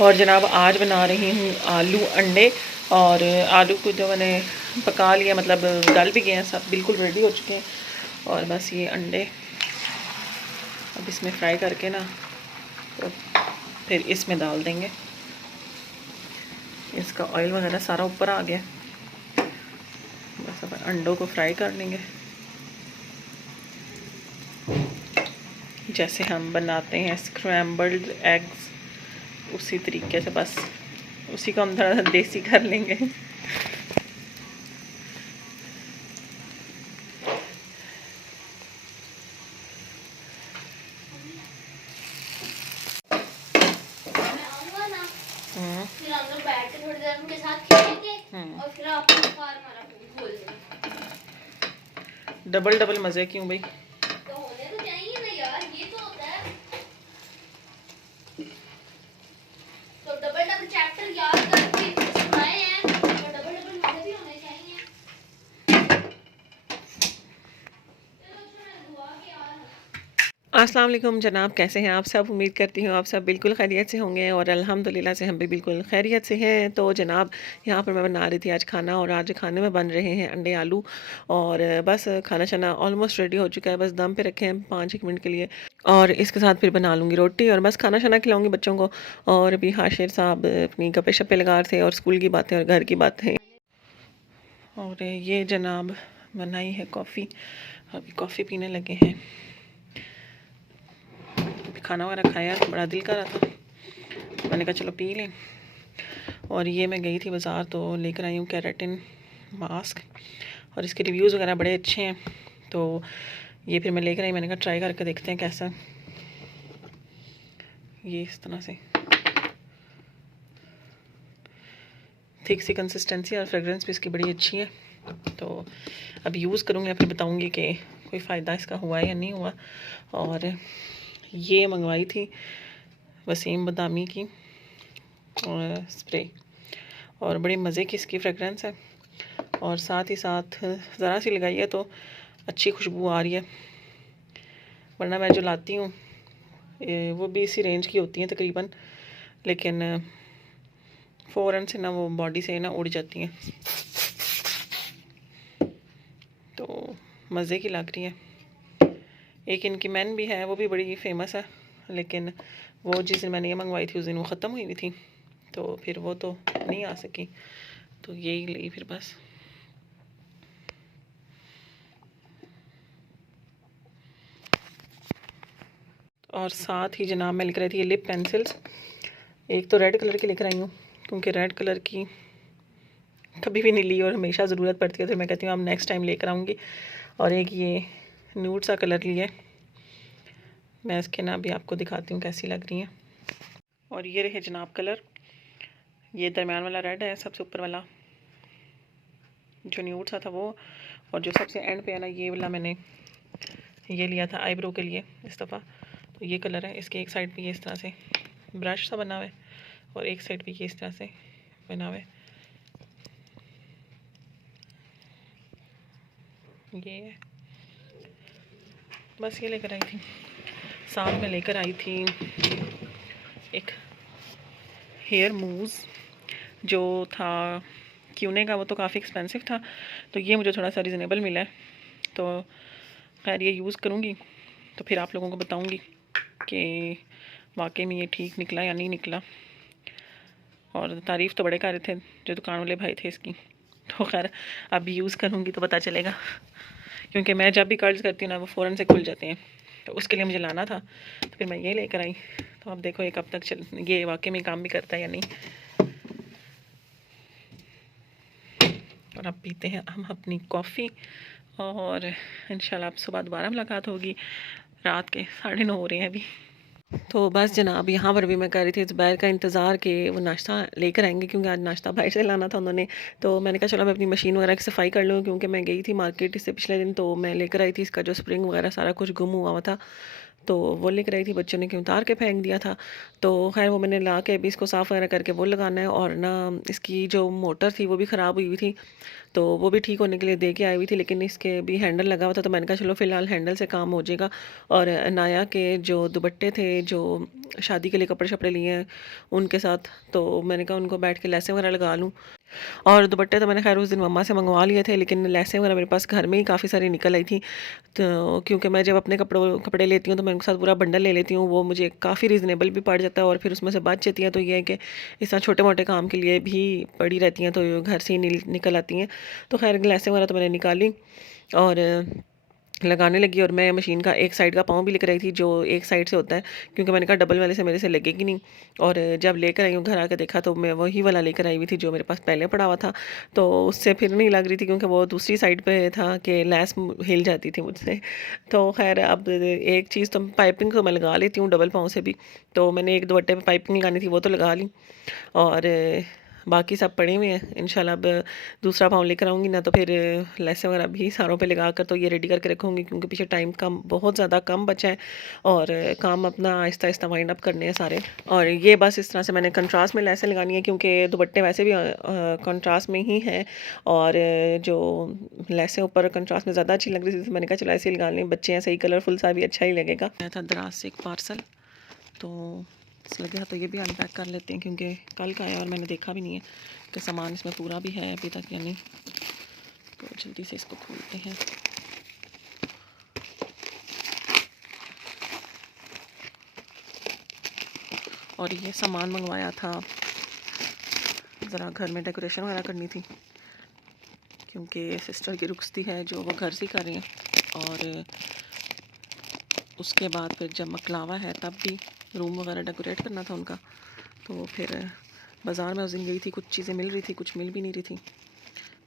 और जनाब आज बना रही हूँ आलू अंडे। और आलू को जो मैंने पका लिया, मतलब गल भी गए हैं, सब बिल्कुल रेडी हो चुके हैं। और बस ये अंडे अब इसमें फ्राई करके ना तो फिर इसमें डाल देंगे। इसका ऑयल वगैरह सारा ऊपर आ गया। बस अब अंडों को फ्राई कर लेंगे जैसे हम बनाते हैं स्क्रैम्बल्ड एग्स, उसी तरीके से। बस उसी को हम थोड़ा देसी कर लेंगे। फिर हम लोग बैठ के थोड़ी देर उनके साथ खेलेंगे और फिर आप हमारा फोन खोल देना। डबल डबल मजे क्यों भाई? तो होने तो चाहिए ना यार, ये तो होता है। तो डबल डबल चैप्टर याद करके सुनाए हैं, तो डबल डबल मजे भी होने चाहिए। चलो अच्छा, दुआ के यार। अस्सलाम वालेकुम जनाब, कैसे हैं आप सब? उम्मीद करती हूँ आप सब बिल्कुल खैरियत से होंगे और अल्हम्दुलिल्लाह से हम भी बिल्कुल खैरियत से हैं। तो जनाब यहाँ पर मैं बना रही थी आज खाना, और आज खाने में बन रहे हैं अंडे आलू। और बस खाना शाना ऑलमोस्ट रेडी हो चुका है, बस दम पे रखे हैं 5-1 मिनट के लिए। और इसके साथ फिर बना लूँगी रोटी और बस खाना शाना खिलाऊँगी बच्चों को। और अभी हाशिर साहब अपनी गप्पे शप्पे लगा रहे थे और स्कूल की बातें और घर की बातें। और ये जनाब बनाई है कॉफ़ी, अभी कॉफ़ी पीने लगे हैं। खाना वगैरह खाया, बड़ा दिल कर रहा था, मैंने कहा चलो पी लें। और ये मैं गई थी बाज़ार तो लेकर आई हूँ केराटिन मास्क, और इसके रिव्यूज़ वगैरह बड़े अच्छे हैं। तो ये फिर मैं लेकर आई, मैंने कहा ट्राई करके देखते हैं कैसा। ये इस तरह से थिक सी कंसिस्टेंसी और फ्रेगरेंस भी इसकी बड़ी अच्छी है। तो अब यूज़ करूँगी, फिर बताऊँगी कि कोई फ़ायदा इसका हुआ या नहीं हुआ। और ये मंगवाई थी वसीम बदामी की स्प्रे, और बड़ी मज़े की इसकी फ्रेगरेंस है। और साथ ही साथ ज़रा सी लगाई है तो अच्छी खुशबू आ रही है, वरना मैं जो लाती हूँ वो भी इसी रेंज की होती हैं तकरीबन, लेकिन फ़ौरन से ना वो बॉडी से ना उड़ जाती हैं। तो मज़े की लग रही है। एक इनकी मैन भी है, वो भी बड़ी फेमस है, लेकिन वो जिस दिन मैंने ये मंगवाई थी उस दिन वो ख़त्म हुई हुई थी, तो फिर वो तो नहीं आ सकी, तो यही ली फिर बस। और साथ ही जनाब मैं लिख रही थी ये लिप पेंसिल्स। एक तो रेड कलर की लिख रही हूँ क्योंकि रेड कलर की कभी भी नहीं ली और हमेशा ज़रूरत पड़ती है, तो मैं कहती हूँ अब नेक्स्ट टाइम लेकर आऊँगी। और एक ये न्यूड सा कलर ली है, मैं इसके ना भी आपको दिखाती हूँ कैसी लग रही हैं। और ये रहे जनाब कलर, ये दरमियान वाला रेड है, सबसे ऊपर वाला जो न्यूड सा था वो, और जो सबसे एंड पे है ना ये वाला मैंने ये लिया था आईब्रो के लिए इस दफ़ा। तो ये कलर है, इसके एक साइड पे ये इस तरह से ब्रश सा बना हुआ है और एक साइड पे ये इस तरह से बना हुआ है। ये है, बस ये लेकर आई थी। साथ में लेकर आई थी एक हेयर मूज़ जो था क्यूने का, वो तो काफ़ी एक्सपेंसिव था, तो ये मुझे थोड़ा सा रिजनेबल मिला है। तो खैर ये यूज़ करूँगी तो फिर आप लोगों को बताऊँगी कि वाकई में ये ठीक निकला या नहीं निकला। और तारीफ़ तो बड़े कर रहे थे जो दुकान वाले भाई थे इसकी, तो खैर अब यूज़ करूँगी तो पता चलेगा, क्योंकि मैं जब भी कर्ल्स करती हूँ ना वो फ़ौरन से खुल जाते हैं, तो उसके लिए मुझे लाना था, तो फिर मैं ये लेकर आई। तो अब देखो ये कब तक ये वाकई में काम भी करता है या नहीं। और अब पीते हैं हम अपनी कॉफ़ी, और इंशाल्लाह अब सुबह दोबारा मुलाकात होगी। रात के 9:30 हो रहे हैं अभी। तो बस जनाब यहाँ पर भी मैं कर रही थी ज़ुबैर का इंतज़ार कि वो नाश्ता लेकर आएंगे, क्योंकि आज नाश्ता बाहर से लाना था उन्होंने। तो मैंने कहा चलो मैं अपनी मशीन वगैरह की सफाई कर लूँ, क्योंकि मैं गई थी मार्केट इससे पिछले दिन, तो मैं लेकर आई थी इसका जो स्प्रिंग वगैरह सारा कुछ गुम हुआ था, तो वो लेकर आई थी, बच्चों ने क्यों उतार के फेंक दिया था। तो खैर वो मैंने ला के अभी इसको साफ़ वगैरह करके वो लगाना है। और ना इसकी जो मोटर थी वो भी ख़राब हुई हुई थी, तो वो भी ठीक होने के लिए दे के आई हुई थी, लेकिन इसके भी हैंडल लगा हुआ था, तो मैंने कहा चलो फ़िलहाल हैंडल से काम हो जाएगा। और अनाया के जो दुपट्टे थे, जो शादी के लिए कपड़े शपड़े लिए हैं उनके साथ, तो मैंने कहा उनको बैठ के लेसें वगैरह लगा लूँ। और दुपट्टे तो मैंने खैर उस दिन मम्मा से मंगवा लिए थे, लेकिन लेसें वगैरह मेरे पास घर में ही काफ़ी सारी निकल आई थी। तो क्योंकि मैं जब अपने कपड़े लेती हूँ तो मैं उनके साथ पूरा बंडल ले लेती हूँ, वो मुझे काफ़ी रीज़नेबल भी पड़ जाता है और फिर उसमें से बच जाती हैं। तो ये है कि इस तरह छोटे मोटे काम के लिए भी पड़ी रहती हैं, तो घर से ही निकल आती हैं। तो खैर लेसें वगैरह तो मैंने निकाली और लगाने लगी, और मैं मशीन का एक साइड का पाँव भी लेकर आई थी, जो एक साइड से होता है, क्योंकि मैंने कहा डबल वाले से मेरे से लगेगी नहीं। और जब लेकर आई हूँ घर आकर देखा तो मैं वही वाला लेकर आई हुई थी जो मेरे पास पहले पड़ा हुआ था, तो उससे फिर नहीं लग रही थी, क्योंकि वो दूसरी साइड पे था कि लैस हिल जाती थी मुझसे। तो खैर अब एक चीज़ तो पाइपिंग तो मैं लगा लेती हूँ डबल पाँव से भी, तो मैंने एक दुपट्टे पर पाइपिंग लगानी थी वो तो लगा ली, और बाकी सब पड़े हुए हैं। इंशाल्लाह अब दूसरा पाँव लेकर आऊँगी ना, तो फिर लेसें वगैरह भी सारों पे लगा कर तो ये रेडी करके रखूँगी, क्योंकि पीछे टाइम कम, बहुत ज़्यादा कम बचा है, और काम अपना आहिस्ता आहिस्ता वाइंड अप करने हैं सारे। और ये बस इस तरह से मैंने कंट्रास्ट में लेसें लगानी है, क्योंकि दुपट्टे वैसे भी कंट्रास्ट में ही हैं, और जो लेसें ऊपर कंट्रास्ट में ज़्यादा अच्छी लग रही थी, तो मैंने कहा चलो ऐसे ही लगा लें, बच्चे हैं सही, कलरफुल सा भी अच्छा ही लगेगा। आया था दराज से एक पार्सल, तो लगे तो ये भी अनपैक कर लेते हैं, क्योंकि कल का आया और मैंने देखा भी नहीं है कि सामान इसमें पूरा भी है अभी तक या नहीं। तो जल्दी से इसको खोलते हैं। और ये सामान मंगवाया था, ज़रा घर में डेकोरेशन वगैरह करनी थी, क्योंकि सिस्टर की रुखसती है जो वो घर से ही कर रही हैं, और उसके बाद फिर जब मकलावा है तब भी रूम वगैरह डेकोरेट करना था उनका। तो फिर बाज़ार में उस दिन गई थी, कुछ चीज़ें मिल रही थी, कुछ मिल भी नहीं रही थी,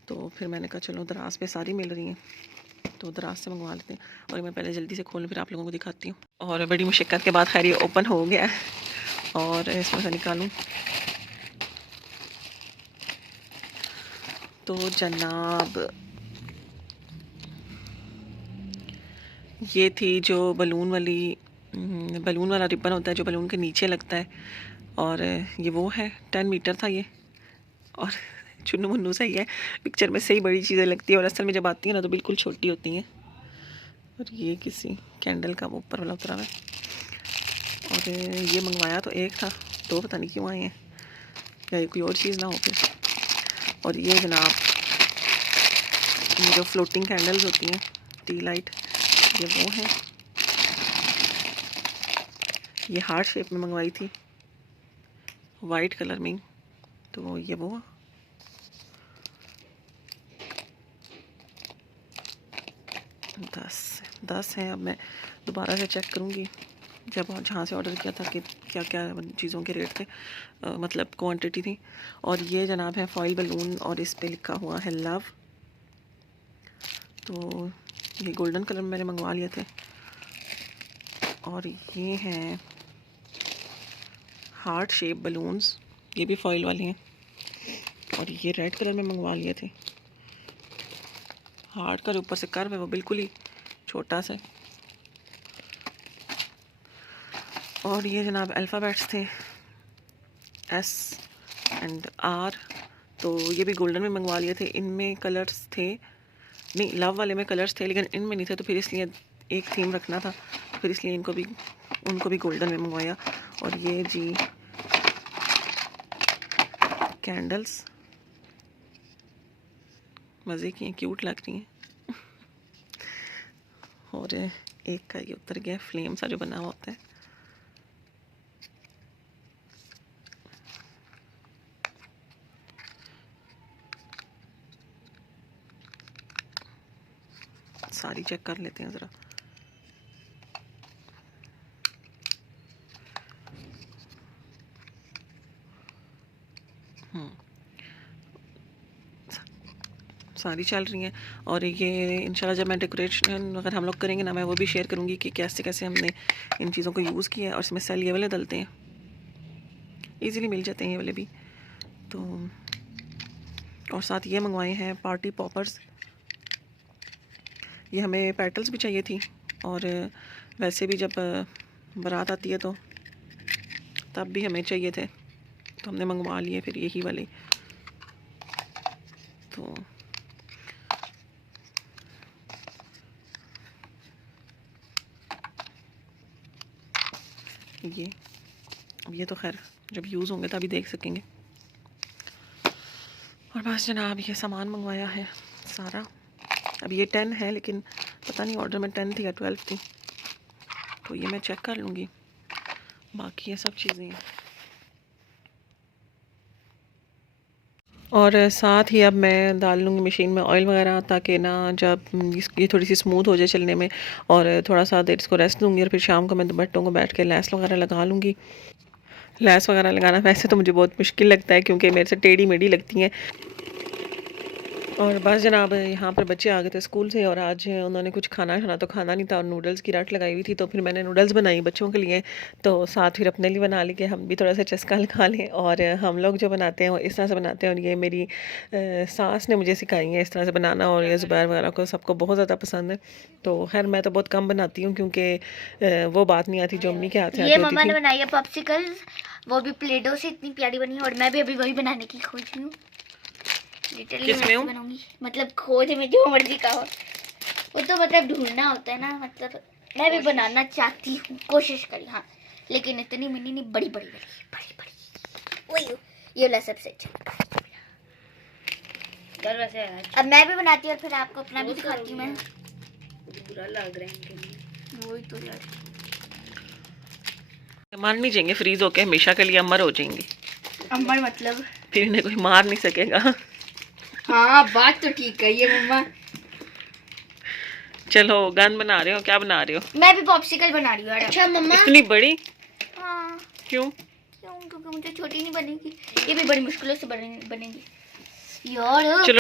तो फिर मैंने कहा चलो दराज पे सारी मिल रही हैं तो दराज से मंगवा लेते हैं। और मैं पहले जल्दी से खोलूँ फिर आप लोगों को दिखाती हूँ। और बड़ी मुशक्क़त के बाद खैर ये ओपन हो गया है, और इसमें से निकालूँ तो जनाब ये थी जो बलून वाला रिबन होता है जो बलून के नीचे लगता है, और ये वो है 10 मीटर था ये, और चुन्नू मुन्नू सा ही है, पिक्चर में से ही बड़ी चीज़ें लगती है और असल में जब आती है ना तो बिल्कुल छोटी होती हैं। और ये किसी कैंडल का वो ऊपर वाला उतरा हुआ है, और ये मंगवाया तो एक था, दो पता नहीं क्यों आए हैं, या ये कोई और चीज़ ना हो फिर। और ये जनाब जो फ्लोटिंग कैंडल्स होती हैं, टी लाइट, ये वो है, ये हार्ट शेप में मंगवाई थी वाइट कलर में, तो ये वो 10 हैं। अब मैं दोबारा से चेक करूँगी जब जहाँ से ऑर्डर किया था कि क्या क्या चीज़ों के रेट थे, मतलब क्वांटिटी थी। और ये जनाब है फॉइल बलून, और इस पे लिखा हुआ है लव, तो ये गोल्डन कलर में मैंने मंगवा लिए थे। और ये हैं हार्ट शेप बलून्स, ये भी फॉइल वाले हैं, और ये रेड कलर में मंगवा लिए थे। हार्ट का जो ऊपर से कर्व है वो बिल्कुल ही छोटा सा। और ये जनाब अल्फ़ाबेट्स थे S एंड R, तो ये भी गोल्डन में मंगवा लिए थे। इनमें कलर्स थे नहीं, लव वाले में कलर्स थे लेकिन इनमें नहीं थे, तो फिर इसलिए एक थीम रखना था, फिर इसलिए उनको भी गोल्डन में मंगवाया। और ये जी कैंडल्स मज़े की हैं, क्यूट लग रही हैं। और एक का ये उतर गया फ्लेम सा जो बना हुआ होता है। सारी चेक कर लेते हैं ज़रा। सारी चल रही हैं। और ये इंशाल्लाह जब मैं डेकोरेशन अगर हम लोग करेंगे ना, मैं वो भी शेयर करूँगी कि कैसे कैसे हमने इन चीज़ों को यूज़ किया है। और इसमें सेल ये वाले डलते हैं, इजीली मिल जाते हैं ये वाले भी। तो और साथ ये मंगवाए हैं पार्टी पॉपर्स, ये हमें पेटल्स भी चाहिए थी, और वैसे भी जब बारात आती है तो तब भी हमें चाहिए थे, तो हमने मंगवा लिए फिर यही वाले। तो ये अब ये तो खैर जब यूज़ होंगे तभी देख सकेंगे। और बस जनाब ये सामान मंगवाया है सारा। अब ये 10 है लेकिन पता नहीं ऑर्डर में 10 थी या 12 थी, तो ये मैं चेक कर लूँगी। बाकी ये सब चीज़ें हैं। और साथ ही अब मैं डाल लूँगी मशीन में ऑयल वगैरह, ताकि ना जब ये थोड़ी सी स्मूथ हो जाए चलने में, और थोड़ा सा देर इसको रेस्ट दूँगी और फिर शाम को मैं दुपट्टों को बैठ के लैस वगैरह लगा लूँगी। लैस वगैरह लगाना वैसे तो मुझे बहुत मुश्किल लगता है क्योंकि मेरे से टेढ़ी मेढ़ी लगती हैं। और बस जनाब यहाँ पर बच्चे आ गए थे स्कूल से, और आज उन्होंने कुछ खाना तो खाना नहीं था, और नूडल्स की रट लगाई हुई थी, तो फिर मैंने नूडल्स बनाई बच्चों के लिए, तो साथ फिर अपने लिए बना ली कि हम भी थोड़ा सा चस्का लगा लें। और हम लोग जो बनाते हैं वो इस तरह से बनाते हैं, और ये मेरी सास ने मुझे सिखाई है इस तरह से बनाना, और ये ज़ुबैर वगैरह को सबको बहुत ज़्यादा पसंद है। तो खैर मैं तो बहुत कम बनाती हूँ क्योंकि वो बात नहीं आती जो अम्मी के हाथ से ये आती मम्मा होती ने थी। बनाई है पॉप्सिकल्स, वो भी प्लेडो से इतनी प्यारी बनी है, और मैं भी अभी वही बनाने की खोज रही हूँ। लिटरली किसमें हूँ? बनाऊंगी, मतलब खोज में जो मर्जी का हो, वो तो मतलब ढूंढना होता है ना, मतलब मैं भी बनाना चाहती हूँ, कोशिश करी हाँ, लेकिन इतनी मिनी नहीं, बड़ी बड़ी बड़ी बड़ी वही ये वाला सबसे अच्छा। वैसे अब मैं भी बनाती हूँ और फिर आपको अपना भी दिखाती हूँ मैं। बुरा लग रहा है इनके लिए, वही तो यार मर नहीं जाएंगे फ्रीज होके, हमेशा के लिए अमर हो जाएंगे। अमर मतलब फिर इन्हें कोई मार नहीं सकेगा। हाँ बात तो ठीक है ये मम्मा। चलो गन बना रहे हो, क्या बना रहे हो? मैं भी पॉप्सिकल बना रही हूँ। अच्छा मम्मा। इतनी बड़ी? हाँ क्यों? क्योंकि मुझे छोटी नहीं बनेगी, ये भी बड़ी मुश्किलों से बनेगी यार। चलो